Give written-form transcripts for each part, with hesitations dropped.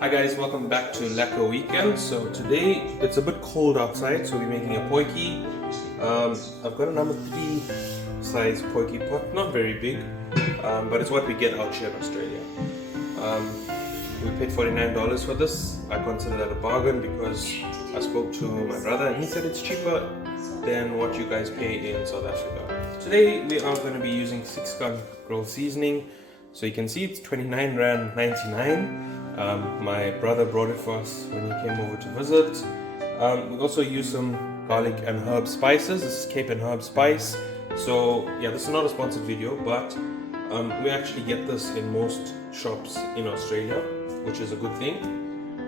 Hi guys, welcome back to Lekker weekend. So today it's a bit cold outside, so we're making a potjie. I've got a number 3 size potjie pot, not very big, but it's what we get out here in Australia. We paid $49 for this. I consider that a bargain because I spoke to my brother and he said it's cheaper than what you guys pay in South Africa. Today we are going to be using 6-gun growth seasoning. So you can see it's 29 Rand 99. My brother brought it for us when he came over to visit. We also use some garlic and herb spices. This is Cape and herb spice. So yeah, this is not a sponsored video, but we actually get this in most shops in Australia, which is a good thing.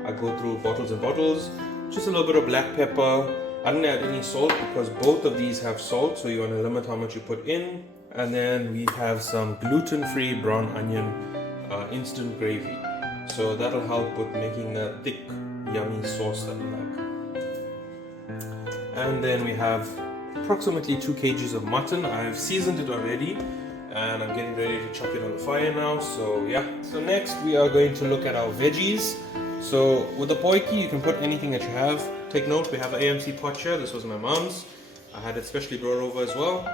I go through bottles and bottles. Just a little bit of black pepper. I didn't add any salt because both of these have salt, so you want to limit how much you put in. And then we have some gluten-free brown onion instant gravy. So that'll help with making a thick, yummy sauce that we like. And then we have approximately 2 kgs of mutton. I've seasoned it already and I'm getting ready to chuck it on the fire now. So yeah. So next we are going to look at our veggies. So with the potjie, you can put anything that you have. Take note, we have an AMC pot here. This was my mom's. I had it specially brought over as well.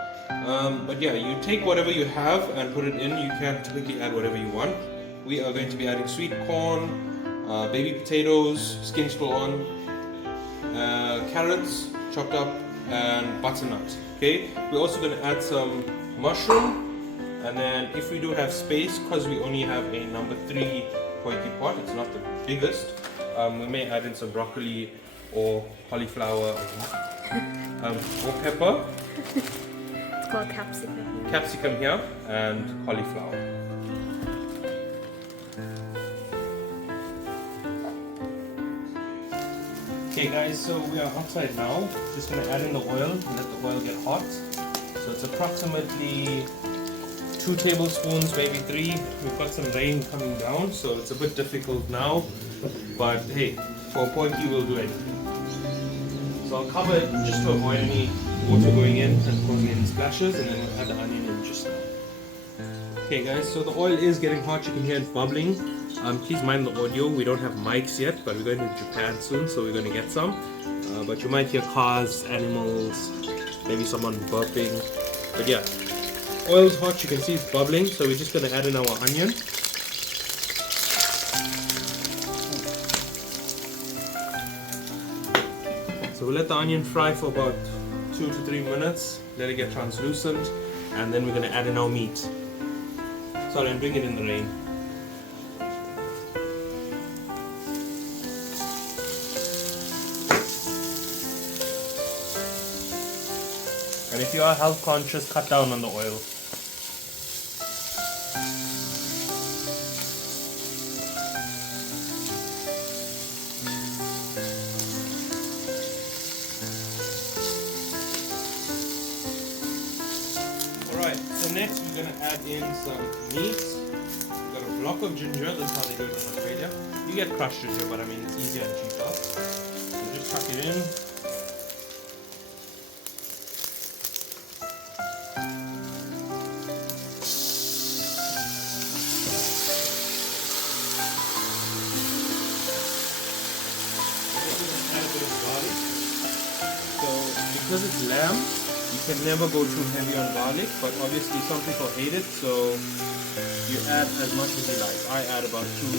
But yeah, you take whatever you have and put it in. You can typically add whatever you want. We are going to be adding sweet corn, baby potatoes, skin still on, carrots chopped up, and butternut. Okay, we're also going to add some mushroom, and then if we do have space, because we only have a number 3 potjie pot, it's not the biggest, we may add in some broccoli or cauliflower or pepper. It's called capsicum. Capsicum here and cauliflower. Okay guys, so we are outside now. Just going to add in the oil and let the oil get hot. So it's approximately 2 tablespoons, maybe 3. We've got some rain coming down, so it's a bit difficult now. But hey, for a potjie we'll do anything. So I'll cover it just to avoid any water going in and causing any splashes, and then we'll add the onion in just now. Okay guys, so the oil is getting hot. You can hear it bubbling. Please mind the audio. We don't have mics yet, but we're going to Japan soon, so we're going to get some. But you might hear cars, animals, maybe someone burping. But yeah, oil's hot. You can see it's bubbling, so we're just going to add in our onion. So we'll let the onion fry for about 2 to 3 minutes. Let it get translucent, and then we're going to add in our meat. Sorry, I'm doing it in the rain. And if you are health conscious, cut down on the oil. Alright, so next we're going to add in some meat. We've got a block of ginger. This is how they do it in Australia. You get crushed ginger, but I mean it's easier and cheaper. So just chuck it in. Because it's lamb, you can never go too heavy on garlic, but obviously some people hate it, so you add as much as you like. I add about 2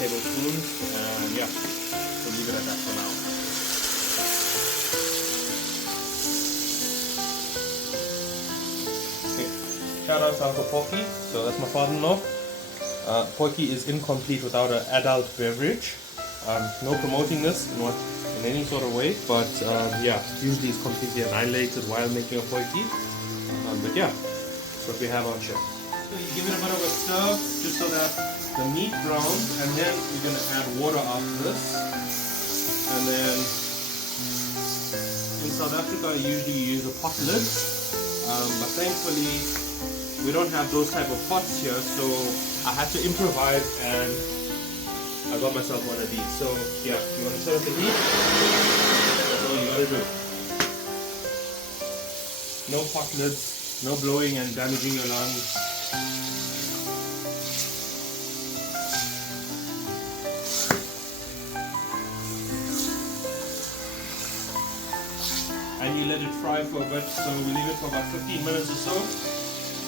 tablespoons, and yeah, we'll leave it at that for now. Okay, shout out to Uncle Potjie. So that's my father-in-law. Potjie is incomplete without an adult beverage. No promoting this in any sort of way, but yeah, usually it's completely annihilated while making a potjie. But yeah, that's what we have out here. So you give it a bit of a stir just so that the meat browns, and then we're going to add water after this. And then in South Africa, I usually use a pot lid, but thankfully we don't have those type of pots here, so I had to improvise and I got myself one of these. So yeah, you want to set up the heat? That's all you gotta do. No pot lids, no blowing and damaging your lungs. and you let it fry for a bit. So we leave it for about 15 minutes or so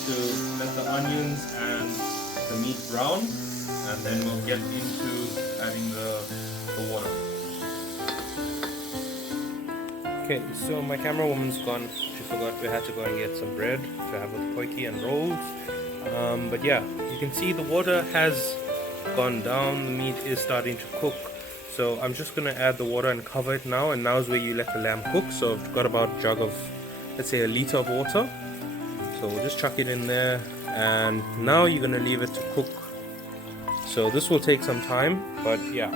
to let the onions and the meat brown, and then we'll get into adding the water. Okay, so my camera woman's gone. She forgot we had to go and get some bread to have with potjie and rolls. But yeah, you can see the water has gone down, the meat is starting to cook. So I'm just going to add the water and cover it now, and now is where you let the lamb cook. So I've got about a jug of, let's say, a liter of water. So we'll just chuck it in there, and now you're going to leave it to cook. So this will take some time, but yeah.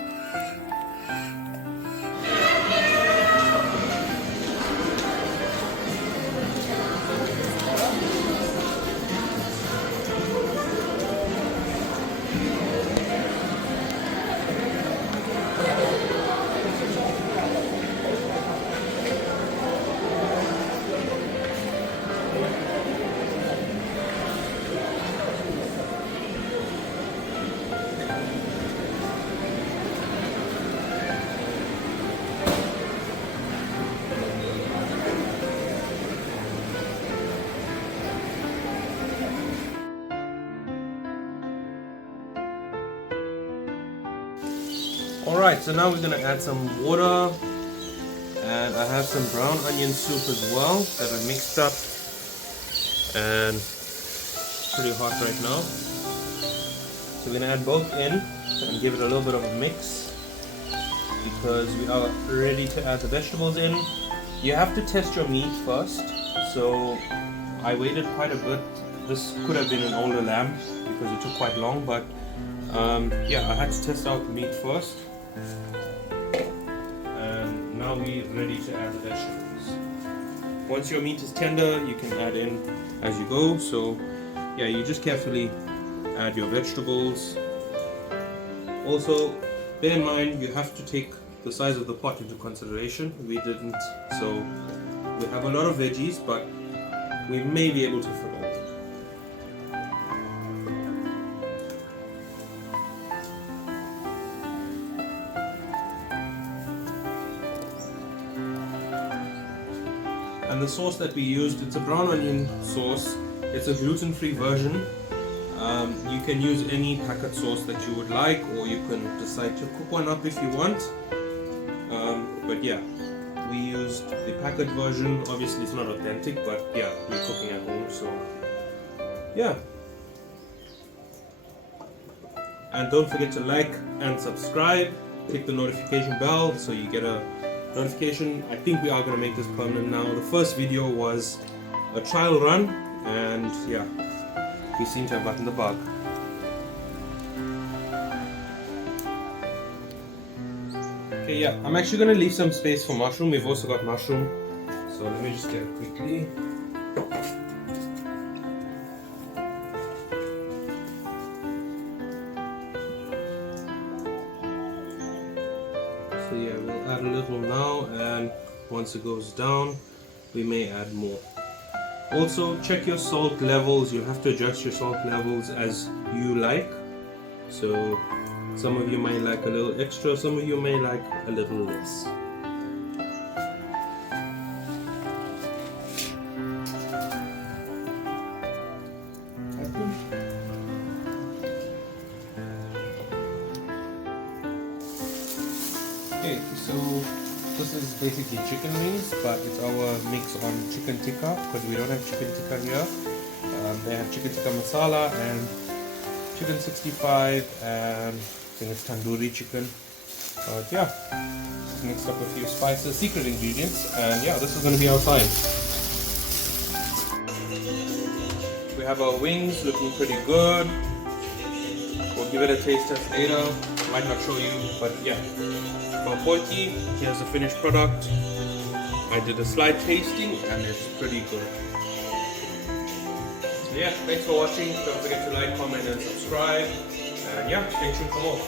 Alright, so now we're going to add some water, and I have some brown onion soup as well that I mixed up, and it's pretty hot right now. So we're going to add both in and give it a little bit of a mix, because we are ready to add the vegetables in. You have to test your meat first, so I waited quite a bit. This could have been an older lamb because it took quite long, but yeah, I had to test out the meat first. And now we're ready to add the vegetables. Once your meat is tender, you can add in as you go. So yeah, you just carefully add your vegetables. Also, bear in mind you have to take the size of the pot into consideration. We didn't, so we have a lot of veggies, but we may be able to fit all. And the sauce that we used, it's a brown onion sauce. It's a gluten-free version. You can use any packet sauce that you would like, or you can decide to cook one up if you want. But yeah, we used the packet version. Obviously it's not authentic, but yeah, we're cooking at home, so yeah. And don't forget to like and subscribe. Click the notification bell so you get a notification. I think we are going to make this permanent now. The first video was a trial run, and yeah, we seem to have gotten the bug. Okay, yeah, I'm actually going to leave some space for mushroom. We've also got mushroom, so let me just get it quickly. So yeah, we'll add a little now, and once it goes down, we may add more. Also, check your salt levels. You have to adjust your salt levels as you like. So some of you may like a little extra, some of you may like a little less. Okay, so this is basically chicken wings, but it's our mix on chicken tikka, because we don't have chicken tikka here. They have chicken tikka masala and chicken 65, and I think it's tandoori chicken. But yeah, mixed up a few spices, secret ingredients, and yeah, this is going to be our time. We have our wings looking pretty good. We'll give it a taste test later. Might not show you, but yeah. For potjie, here's the finished product. I did a slight tasting, and it's pretty good. So yeah, thanks for watching. Don't forget to like, comment, and subscribe. And yeah, stay tuned for more.